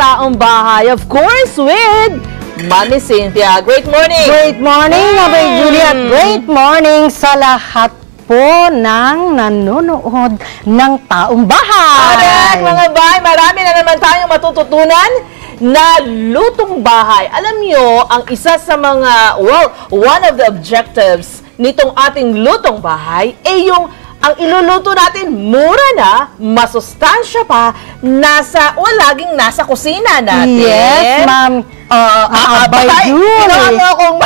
kataong bahay. Of course, with Mami Cynthia. Great morning! Great morning, Abay Julia. Great morning sa lahat po ng nanonood ng taong bahay. Correct, mga bay. Marami na naman tayong matututunan na lutong bahay. Alam nyo, ang isa sa mga, one of the objectives nitong ating lutong bahay ay yung ang iluluto natin, mura na, masustansya pa, laging nasa kusina natin. Yes, ma'am. Abay Julia. Ginawa mo akong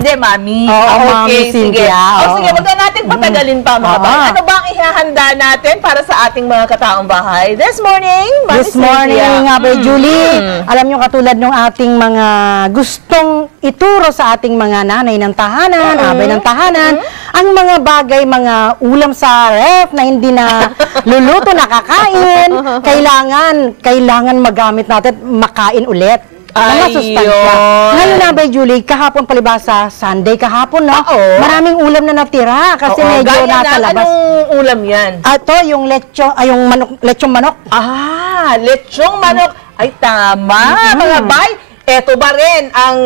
hindi, Mami. Mami Cynthia. Sige, wag na natin patagalin pa, mga bay. Ano ba ang ihahanda natin para sa ating mga kataong bahay? This morning, Mami This morning, Abay Julie. Alam nyo, katulad ng ating mga gustong ituro sa ating mga nanay ng tahanan, abay ng tahanan, ang mga bagay, mga ulam sa ref na hindi na luluto, nakakain, kailangan magamit natin, makain ulit. Mga sustansya. Ngayon na ba, Julie, kahapon palibasa, Sunday kahapon, no? Maraming ulam na natira kasi medyo nasa labas. Anong ulam yan? Ito, yung lechong manok. Lechong manok. Ay, tama, mga bay. Eto ba rin ang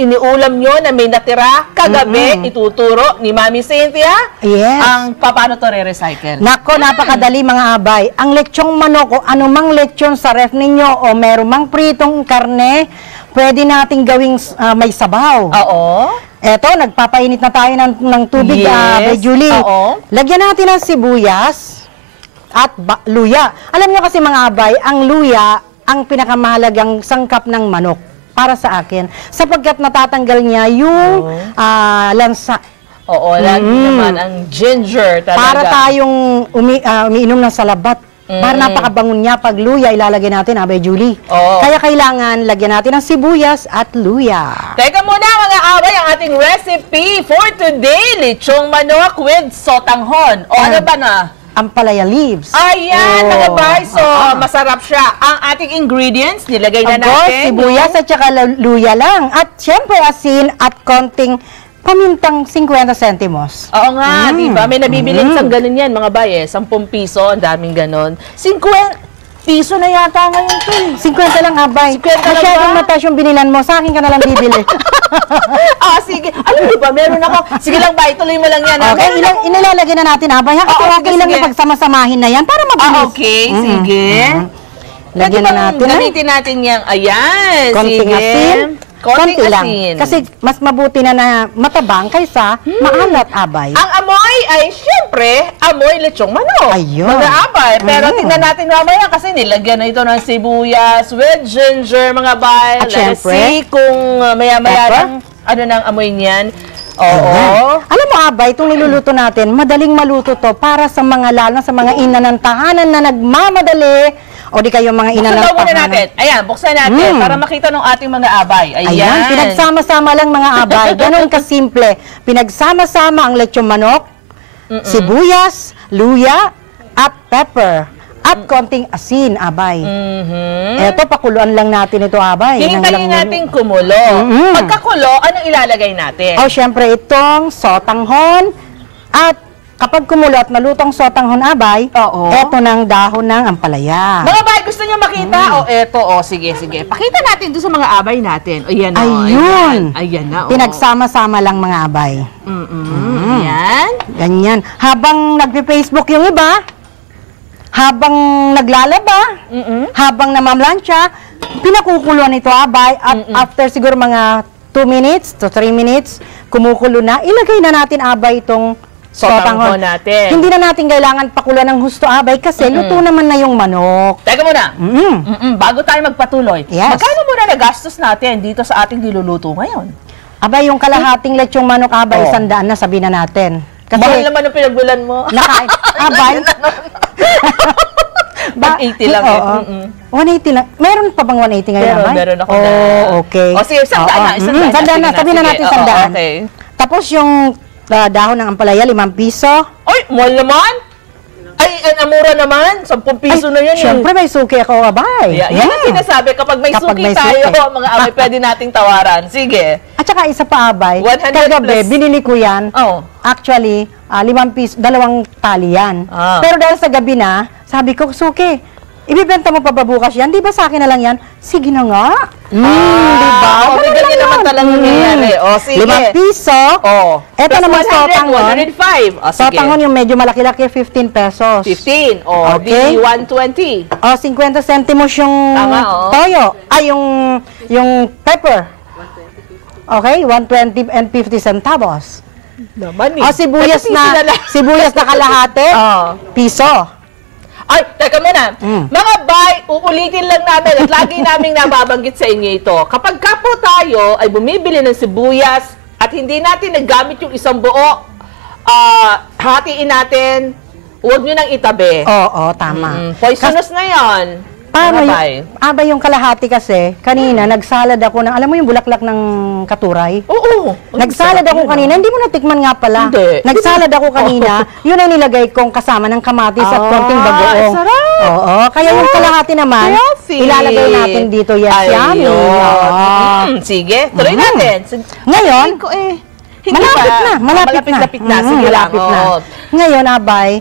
iniulam nyo na may natira kagabi, ituturo ni Mami Cynthia? Yes. Ang paano to re-recycle? Nako, napakadali mga abay. Ang lechong manok o anumang lechon sa ref ninyo o meron mang pritong karne, pwede nating gawing may sabaw. Oo. Eto, nagpapainit na tayo ng tubig, Abay Julie. Lagyan natin ng sibuyas at luya. Alam nyo kasi mga abay, ang luya, ang pinakamahalagang sangkap ng manok para sa akin, sapagkat natatanggal niya yung lansa. Lagi naman ang ginger talaga. Para tayong umiinom ng salabat. Para napakabangon niya pag luya, ilalagay natin, Abay Julie. Kaya kailangan lagyan natin ng sibuyas at luya. Teka muna mga abay, ang ating recipe for today, lechong manok with sotanghon. Ano ba na? Ampalaya leaves. Ayan, mga bay. So, masarap siya. Ang ating ingredients, nilagay na natin. Sibuyas at saka luya lang. At syempre, asin at konting pamintang 50 centimos. Oo nga, diba? May nabibilin sa ganun yan, mga bay. 10 piso, ang daming ganon. 50 piso na yata ngayon to eh. 50 lang, abay. 50 lang ba? Masyadong mataas yung binilan mo. Sa akin ka na lang bibili. Sige. Alam mo ba, meron ako. Sige lang ba, ituloy mo lang yan. Okay, inilalagay na natin, abay. Okay lang yung pagsama-samahin na yan para mabilis. Okay, sige. Lagyan na natin. Gamitin natin yan. Ayan, konting asin. Konti lang. Kasi mas mabuti na matabang kaysa maalat, abay. Ang amoy ay, syempre, amoy lechong manok. Ayun. Mga abay. Pero tingnan natin mamaya kasi nilagyan na ito ng sibuyas with ginger, mga bay. At syempre, see kung maya-maya ng amoy niyan. Alam mo, abay, itong niluluto natin, madaling maluto to para sa mga lalo sa mga ina ng tahanan na nagmamadali. O di kayo mga ina ng tahanan. Natin. Ayan, buksan natin para makita ng ating mga abay. Ayan. Pinagsama-sama lang mga abay. Ganon kasimple. Pinagsama-sama ang lechong manok, sibuyas, luya, at pepper. At konting asin, abay. Eto, pakuluan lang natin ito, abay. Hihintayin natin kumulo. Pagkakulo, anong ilalagay natin? Syempre, itong sotanghon at kapag kumulo at nalutong sotanghon, abay, eto ng dahon ng ampalaya. Mga bay, gusto nyo makita? Eto, sige. Pakita natin doon sa mga abay natin. Ayan na. Ayan na. Pinagsama-sama lang mga abay. Ayan. Ganyan. Habang nagpe-Facebook yung iba, habang naglalaba, habang namamlansya, pinakukuluan ito, abay, at after siguro mga 2 minutes to 3 minutes, kumukulo na, ilagay na natin, abay, itong sotanghon natin. Hindi na natin kailangan pakuluan ng husto, abay, kasi luto naman na yung manok. Teka muna. Bago tayo magpatuloy, magkano muna nagastos natin dito sa ating niluluto ngayon? Abay, yung kalahating lechong manok, abay, 100 na, sabihin na natin. Kasi, mahal naman ang pinagbulan mo. Abay. 180 lang 180 lang. Meron pa bang 180 ngayon, abay? Meron ako na. Okay. Sige, 100 na. Sabihin na natin 100. Tapos yung dahon ng ampalaya, 5 piso. Ay, mahal naman. Ay, amura naman. 10 piso na yan. Siyempre, may suki ako, abay. Yan ang sinasabi. Kapag may suki tayo, mga abay, pwede nating tawaran. Sige. At saka isa pa, abay. 100 kagabi, plus. binili ko yan. Actually, 5 piso, 2 tali yan. Pero dahil sa gabi na, sabi ko, suki, ibibenta mo pa ba bukas yan? Di ba sa akin na lang yan? Sige na nga. Di ba? May ganyan naman talaga nangyayari. O, sige. 5 piso. Eto Plus naman 100, sotangon. 105. O, sige. Sotangon yung medyo malaki-laki, 15 pesos. 15. O, Okay. di 120. 50 centimos yung Tama, toyo. Ay, yung pepper. Okay, 120 and 50 centavos. Naman Sibuyas Ito, na sibuyas na kalahati, piso. Ay, teka muna. Mga bay, uulitin lang namin at lagi naming nababanggit sa inyo ito. Kapag kapo tayo ay bumibili ng sibuyas at hindi natin naggamit yung isang buo, hatiin natin, huwag nyo nang itabi. Oo, tama. Poisonous na yon. Paano yung kalahati kasi, kanina, nagsalad ako ng, alam mo yung bulaklak ng katuray? Oo. Nagsalad ako kanina, hindi mo natikman nga pala. Hindi. Nagsalad ako kanina, yun ang nilagay kong kasama ng kamatis at konting bagoong. Sarap. Oo, kaya yung kalahati naman, Healthy. ilalagay natin dito. Yes, yummy. Sige, tuloy natin. Ngayon, Malapit na. Sige lang. malapit na. Ngayon, Abay,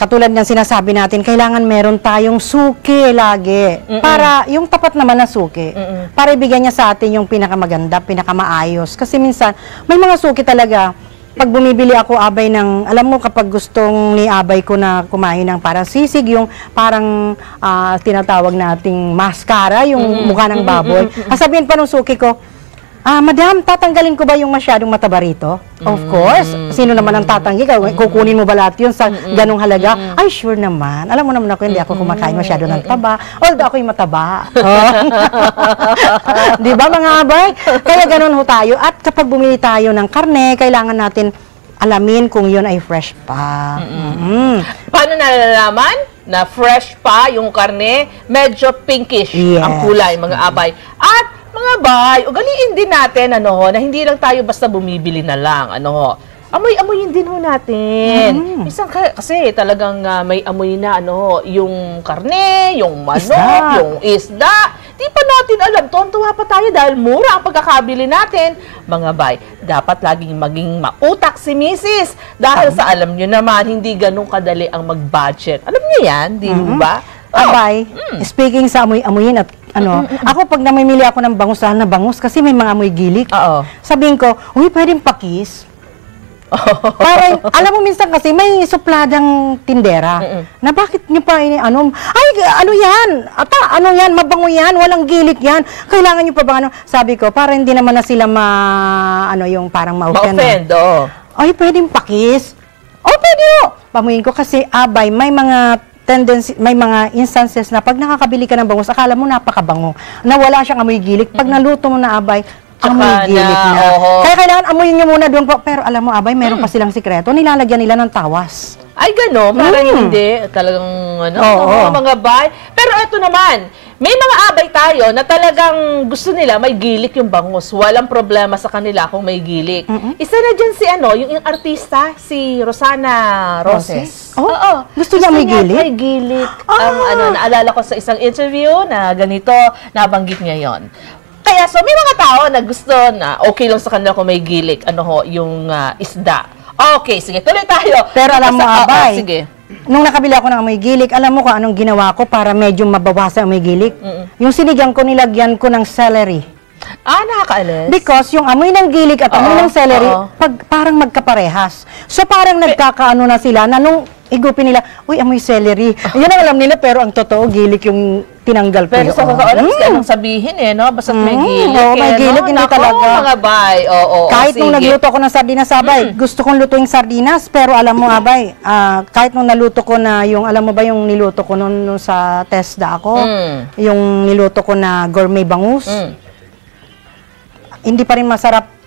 katulad ng sinasabi natin, kailangan meron tayong suki lagi. Para, yung tapat naman na suki, para ibigyan niya sa atin yung pinakamaganda, pinakamaayos. Kasi minsan, may mga suki talaga, pag bumibili ako, Abay, ng, alam mo, kapag gustong ni Abay ko na kumain ng parang sisig, yung parang tinatawag nating mascara, yung mukha ng baboy. Sabihin pa ng suki ko, madam, tatanggalin ko ba yung masyadong mataba rito? Of course. Sino naman ang tatanggi? Kukunin mo ba lahat yun sa ganong halaga? Ay, sure naman. Alam mo naman ako, hindi ako kumakain masyado ng taba. Although ako'y mataba. Di ba, mga Abay? Kaya ganon ho tayo. At kapag bumili tayo ng karne, kailangan natin alamin kung yun ay fresh pa. Paano nalalaman na fresh pa yung karne? Medyo pinkish ang kulay, mga Abay. At mga bay, ugaliin din natin na hindi lang tayo basta bumibili na lang, amoy-amoyin din ho natin. Minsan kasi talagang may amoy na yung karne, yung manok, yung isda. Di pa natin alam, tuwa pa tayo dahil mura ang pagkakabili natin. Mga bay, dapat laging maging mautak si Mrs. Dahil sa alam nyo naman, hindi ganun kadali ang mag-budget. Alam nyo yan, di ba? Abay, speaking sa amoy-amoyin at ako pag namimili ako ng bangus, na bangus kasi may mga amoy gilik. Sabihin ko, uy, pwedeng pakis. Para, alam mo minsan kasi may supladang tindera na bakit niyo pa ay ano yan, mabango yan, walang gilik yan. Kailangan niyo pa ba Sabi ko, para hindi naman na sila yung parang ma-offend. Ay, pwedeng pakis. Pwede o. Pamuyin ko kasi, Abay, may mga tendency, may mga instances na pag nakakabili ka ng bangus, akala mo napakabango, na wala siyang amoy gilik. Pag naluto mo na, Abay, amoy gilik na. Kaya kailangan amoyin nyo muna doon po. Pero alam mo, Abay, meron pa silang sikreto. Nilalagyan nila ng tawas. Ay, gano'n? Parang hindi. Talagang, mga bay. Pero ito naman, may mga abay tayo na talagang gusto nila may gilik yung bangus. Walang problema sa kanila kung may gilik. Isa na dyan si yung artista, si Rosana Roses. Gusto niya may gilik? May gilik. Naalala ko sa isang interview na ganito, nabanggit niya yon. Kaya, so may mga tao na gusto na okay lang sa kanila kung may gilik, yung isda. Okay, sige, tuloy tayo. Pero alam mo, Abay, sige. Nung nakabili ako ng amoy gilik, alam mo kung anong ginawa ko para medyo mabawasan ang amoy gilik? Yung sinigang ko, nilagyan ko ng celery. Nakakaalis. Because yung amoy ng gilik at amoy ng celery, parang magkaparehas. So parang nagkakaano na sila na nung igupin nila, uy, amoy celery. Yan ang alam nila, pero ang totoo, gilik yung tinanggal ko. Pero sa totoo, alam anong sabihin basta't may gilik. May gilik, hindi talaga. Mga bay, kahit nung nagluto ko ng sardinas, Abay, gusto kong lutuing sardinas, pero alam mo, Abay, kahit nung naluto ko na yung, alam mo ba yung niluto ko nung sa TESDA ako, yung niluto ko na gourmet bangus, hindi pa rin masarap.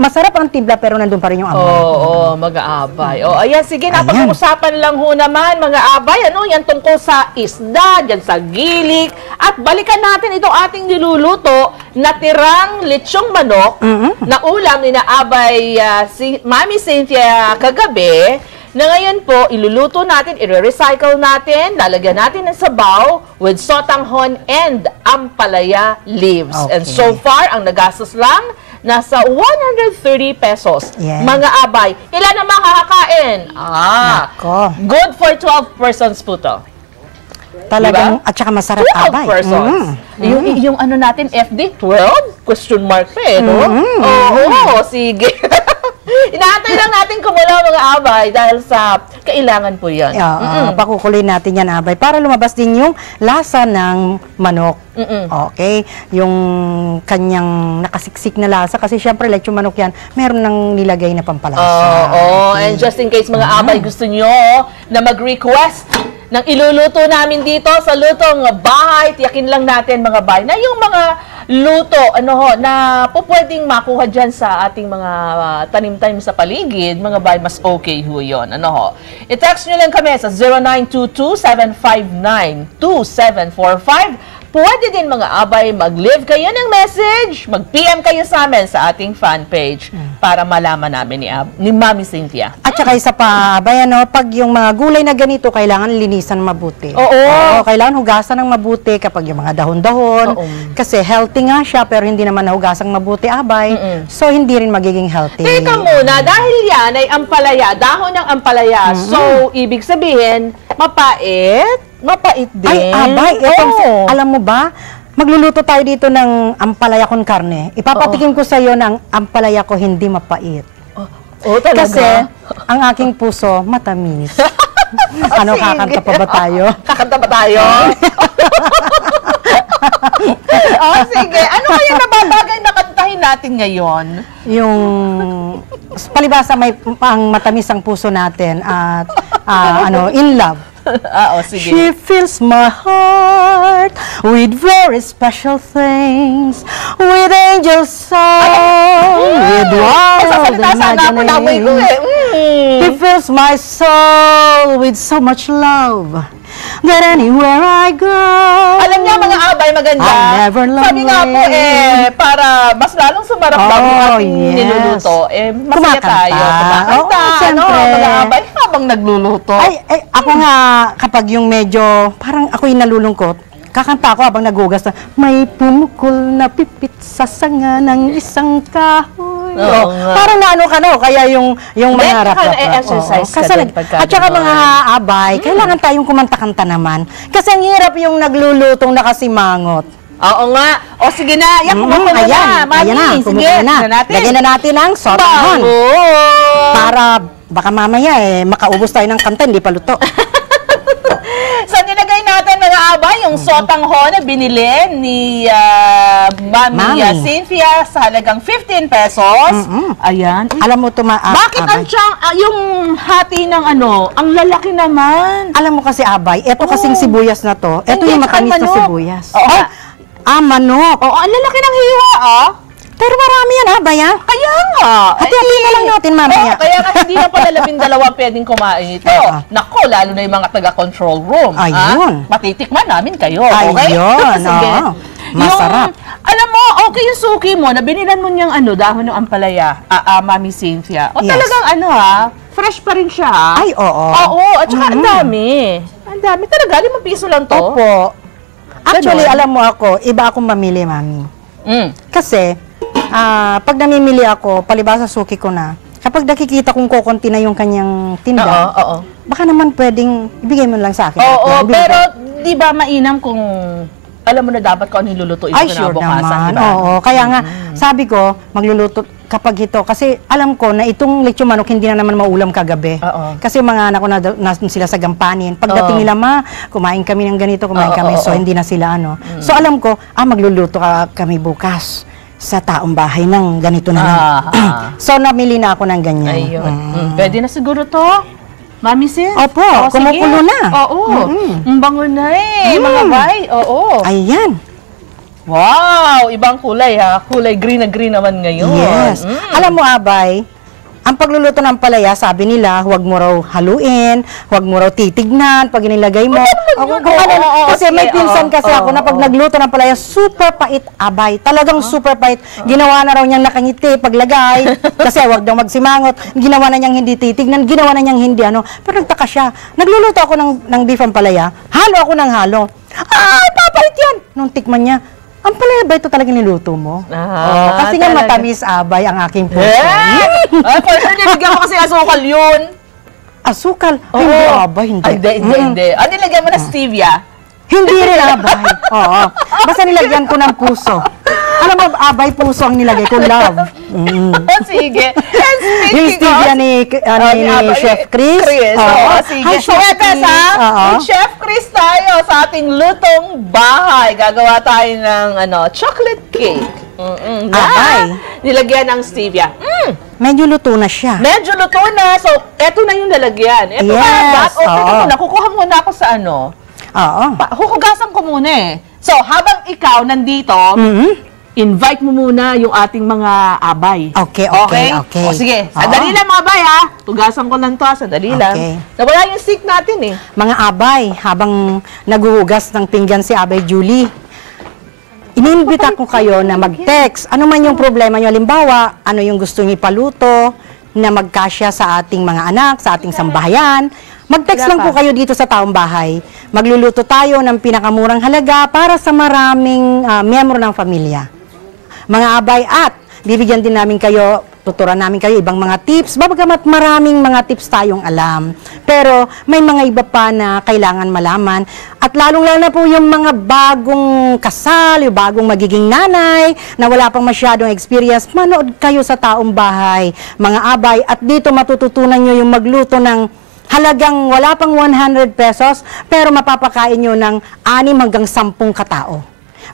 Masarap ang timpla pero nandun pa rin yung amoy. Mag-aabay. Ayan, sige, napag-uusapan lang ho naman, mga abay, yan tungkol sa isda, dyan sa gilik, at balikan natin itong ating niluluto na tirang lechong manok na ulam ni na abay si Mami Cynthia kagabi, na ngayon po, iluluto natin, i-recycle natin, lalagyan natin ng sabaw with sotanghon and ampalaya leaves. And so far, ang nagastos lang, nasa 130 pesos. Mga abay, ilan ang makakakain? Good for 12 persons po to. Talagang, at saka masarap 12 abay. persons. Yung ano natin, FD, 12? Question mark pa eh, no? Oo, sige. Inaantay lang natin kumula mga abay dahil sa kailangan po yan. Pakukuloy natin yan, abay, para lumabas din yung lasa ng manok. Okay? Yung kanyang nakasiksik na lasa, kasi syempre, lechon manok yan, meron ng nilagay na pampalasa. And just in case mga abay gusto nyo na mag-request ng iluluto namin dito sa Lutong Bahay, tiyakin lang natin mga bay na yung mga luto na pwedeng makuha dyan sa ating mga tanim-tanim sa paligid, mga bay, mas okay ho yun. I-text nyo lang kami sa 0922-759-2745. Pwede din mga abay, mag-leave kayo ng message, mag-PM kayo sa amin sa ating fan page para malaman namin ni Mami Cynthia. At saka isa pa, abay, pag yung mga gulay na ganito, kailangan linisan mabuti. Kailangan hugasan ng mabuti kapag yung mga dahon-dahon. Kasi healthy nga siya, pero hindi naman nahugasang mabuti, abay. So, hindi rin magiging healthy. Teka muna, dahil yan ay ampalaya, dahon ng ampalaya. So, ibig sabihin, mapait? Mapait din. Ay, abay, alam mo ba, magluluto tayo dito ng ampalaya con carne. Ipapatikim ko sa iyo ng ampalaya ko hindi mapait. Talaga? Kasi, ang aking puso, matamis. Kakanta pa ba tayo? Kakanta ba tayo? Sige. Ano kaya nababagay na kantahin natin ngayon? Yung, palibasa, may ang matamis ang puso natin at, in love. Sige. She fills my heart with very special things, with angel song, with wild imagination. She fills my soul with so much love that anywhere I go. Alam niya mga abay maganda. Sabi nga po para mas lalong sumarap daw yung ating niluluto, masaya tayo. Kumakanta, mga abay habang nagluluto. Ako nga, kapag yung medyo, parang ako'y nalulungkot, kakanta ako habang nagugas na, may pumukol na pipit sa sanga ng isang kahoy. Parang kaya yung mga exercise ka din pagka. At saka mga abay, kailangan tayong kumanta-kanta naman. Kasi ang hirap yung naglulutong nakasimangot. Oo nga. Sige na. Kumanta na. Mami, sige. Lagyan na natin ang sotanghon. Para baka mamaya makaubos tayo ng kanta, hindi pa luto. So, nilagay natin mga abay yung sotanghon na binili ni Mami Cynthia sa halagang 15 pesos. Ayan. Alam mo, bakit yung hati ng ang lalaki naman? Alam mo kasi, abay, eto kasing sibuyas na to, eto yung matamis na sibuyas. Manok. Ang lalaki ng hiwa, Pero marami yan, abay, Kaya nga. Hati-hati na lang natin, mamaya. Kaya nga hindi na pala 12 pwedeng kumain ito. Nako, lalo na yung mga taga-control room. Ayun. Matitikman namin kayo, okay? Ayun, masarap. Alam mo, okay yung suki mo, na binilan mo niyang dahon ng ampalaya, Mami Cynthia. Talagang fresh pa rin siya, Ay, oo. Oo, at saka ang dami. Ang dami. Talaga, 5 piso lang to. Opo. Actually, alam mo ako, iba akong mamili, Mami. Kasi, pag namimili ako, palibasa suki ko na, kapag nakikita kong kokonti na yung kanyang tinda, baka naman pwedeng ibigay mo lang sa akin. Pero di ba mainam kung alam mo na dapat kung ano nilulutuin mo sure kinabukasan, naman. Oo, kaya nga, sabi ko, magluluto kapag ito. Kasi alam ko na itong lechon manok hindi na naman maulam kagabi. Kasi mga anak ko na sila sa gampanin. Pagdating nila, kumain kami ng ganito, kumain kami. So, hindi na sila So, alam ko, magluluto kami bukas sa taong bahay ng ganito na lang. So, namili na ako ng ganyan. Ayun. Pwede na siguro to? Mami Sis? Opo, kumukulo na. Ang bango na mga bay. Ayan. Wow, ibang kulay Kulay green na green naman ngayon. Yes. Alam mo, abay, ang pagluluto ng palaya, sabi nila, huwag mo raw haluin, huwag mo raw titignan pag inilagay mo. Kasi may pinsan kasi ako na pag nagluto ng palaya, super pait, abay. Talagang super pait. Ginawa na raw niyang nakangiti paglagay. Kasi huwag daw magsimangot. Ginawa na niyang hindi titignan, ginawa na niyang hindi Pero nagtaka siya. Nagluluto ako ng beef ang palaya, halo ako ng halo. Papait yan! Nung tikman niya, ang palaya ba ito talaga niluto mo? Kasi nga matamis, abay, ang aking puso. For sure, nilagyan mo kasi asukal yun. Asukal? Hindi, abay, hindi. Hindi. Nilagyan mo na stevia. Hindi rin abay. Oo. Basta nilagyan ko ng puso. Alam mo, abay puso ang nilagay ko, love. Sige. And Yung speaking stevia of... ni Chef Chris. Oo, sige. Hi, So, Chef Epes, Chris. ha? Oo. With Chef Chris tayo sa ating lutong bahay. Gagawa tayo ng chocolate cake. Abay. Nilagyan ng stevia. Medyo luto na siya. Medyo luto na. So, eto na yung lalagyan. Eto Yes, na. Teka oo. muna. Kukuha muna ako sa Oo. huhugasan ko muna eh. So, habang ikaw nandito, invite mo muna yung ating mga abay. Okay. O sige, sandali lang mga abay ha. Tugasan ko lang to, sandali lang. Okay. Nawala yung stick natin eh. Mga abay, habang naguhugas ng pinggan si Abay Julie, iniimbita ko kayo na mag-text. Ano man yung problema nyo, halimbawa, ano yung gusto nyo ipaluto, na magkasya sa ating mga anak, sa ating sambahayan, mag-text lang po kayo dito sa taong bahay. Magluluto tayo ng pinakamurang halaga para sa maraming miyembro ng pamilya. Mga abay, at bibigyan din namin kayo, tuturan namin kayo ibang mga tips, babagamat maraming mga tips tayong alam. Pero may mga iba pa na kailangan malaman. At lalong-lalo na po yung mga bagong kasal, yung bagong magiging nanay, na wala pang masyadong experience, manood kayo sa taong bahay, mga abay, at dito matututunan nyo yung magluto ng halagang wala pang 100 pesos, pero mapapakain nyo ng 6 hanggang 10 katao.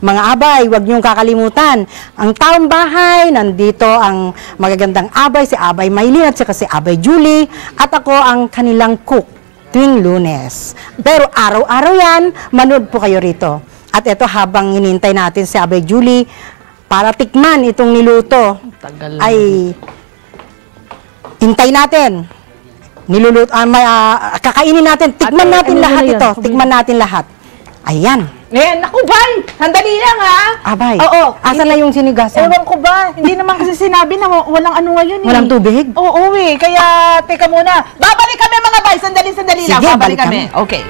Mga abay, huwag niyong kakalimutan. Ang taong bahay, nandito ang magagandang abay, si Abay Maylin at saka si Abay Julie, at ako ang kanilang cook tuwing Lunes. Pero araw-araw yan, manood po kayo rito. At ito, habang inintay natin si Abay Julie, para tikman itong niluto, ay hintay natin. Kakainin natin, tikman natin lahat ito. Tikman natin lahat. Ayan. Naku, Bay! Sandali lang, ha? Abay. Oo. Asan na yung sinigasan? Ewan ko ba? Hindi naman kasi sinabi na walang ngayon eh. Walang tubig? Oo, eh. Kaya, teka muna. Babalik kami mga bay. Sandali lang. Sige, Babalik balik kami. Okay.